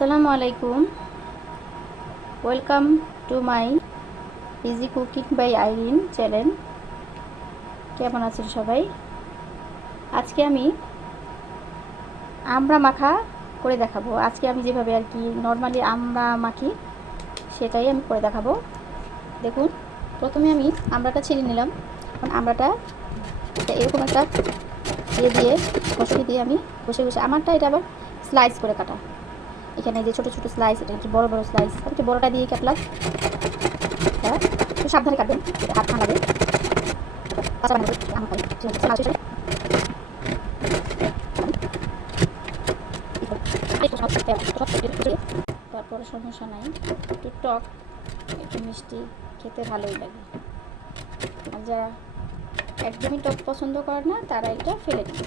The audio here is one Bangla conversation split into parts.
আসসালামু আলাইকুম। Welcome to my easy cooking by Airin channel কেমন আছেন সবাই? আজকে আমি আমড়া মাখা করে দেখাবো। আজকে আমি যেভাবে আর কি নর্মালি আমড়া মাখি, সেটাই আমি করে দেখাবো। দেখুন, প্রথমে আমি আমড়াটা ছিঁড়ে নিলাম। এখন আমড়াটা এরকম একটা দিয়ে দিয়ে কষিয়ে দিয়ে আমি বসে বসে, আমারটা এটা আবার স্লাইস করে কাটা। এখানে যে ছোটো ছোটো স্লাইস এটা একটু বড় বড় স্লাইস একটু বড়টা দিয়ে কাটলাম হ্যাঁ সাবধানে কাটবেন হাত আছে, মাছ তারপরে সমস্যা নাই। একটু টক, একটু মিষ্টি, খেতে ভালোই লাগে। আর যারা একদমই টক পছন্দ করে না, তারা এটা ফেলে দিবে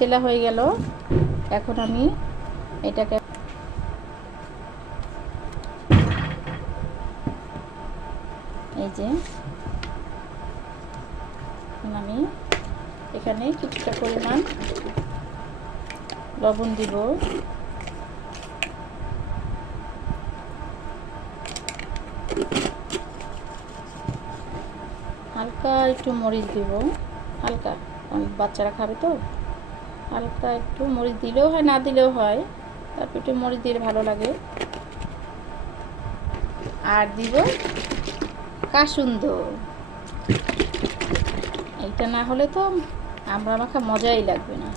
ছেলা হয়ে গেল। এখন আমি এটাকে এই যে আমি এখানে কিছুটা পরিমাণ লবণ দিব। হালকা একটু মরিচ দিব। হালকা বাচ্চারা খাবে তো। হালকা একটু মরিচ দিলেও হয়, না দিলেও হয়। তারপর একটু মরিচ দিলে ভালো লাগে। আর দিব কাসুন্দ এইটা না হলে তো আমরা মাখা মজাই লাগবে না।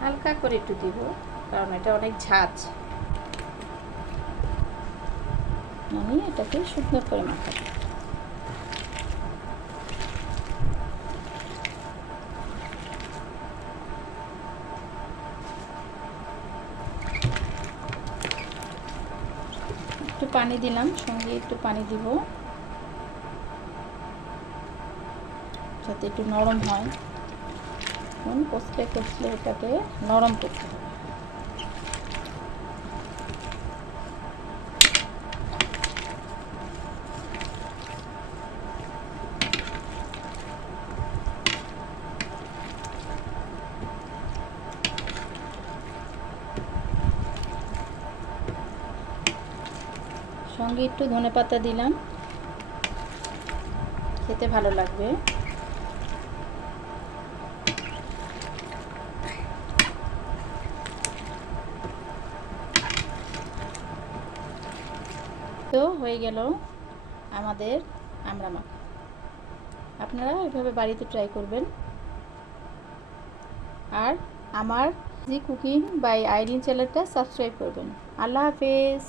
হালকা করে একটু দিব, কারণ এটা অনেক ঝাঁজ। আমি এটাকে সুন্দর করে মাখাবো একটু পানি দিলাম, সঙ্গে একটু পানি দিব। যাতে একটু নরম হয়। কষলে কষলে এটাকে নরম করতে হবে। সঙ্গে একটু ধনে পাতা দিলাম। খেতে ভালো লাগবে। তো হয়ে গেল আমাদের আমরা মাখা। আপনারা এভাবে বাড়িতে ট্রাই করবেন। আর আমার জি কুকিং বাই আইরিন চ্যানেলটা সাবস্ক্রাইব করবেন। আল্লাহ হাফেজ।